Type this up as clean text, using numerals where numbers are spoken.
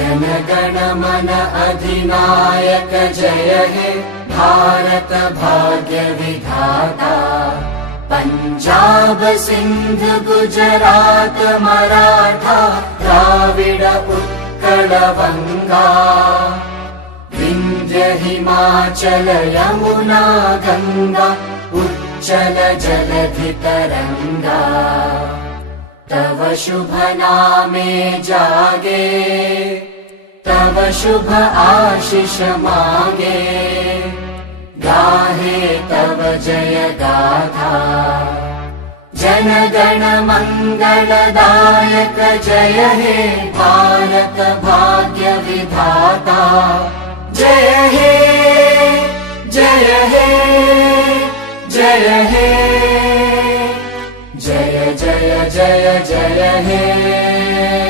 जनगण मन अधिनायक जय हे भारत भाग्य विधाता। पंजाब सिंध गुजरात मराठा द्राविड उत्कल बंगा। विंध्य हिमाचल यमुना गंगा उच्चल जलधि तरंगा। तव शुभ नामे जागे तव शुभ आशीष मांगे। गाहे तव जय गाथा जनगण मंगलदायक जय हे भारत भाग्य विधाता। जय हे जय हे जय हे जय जय जय जय हे।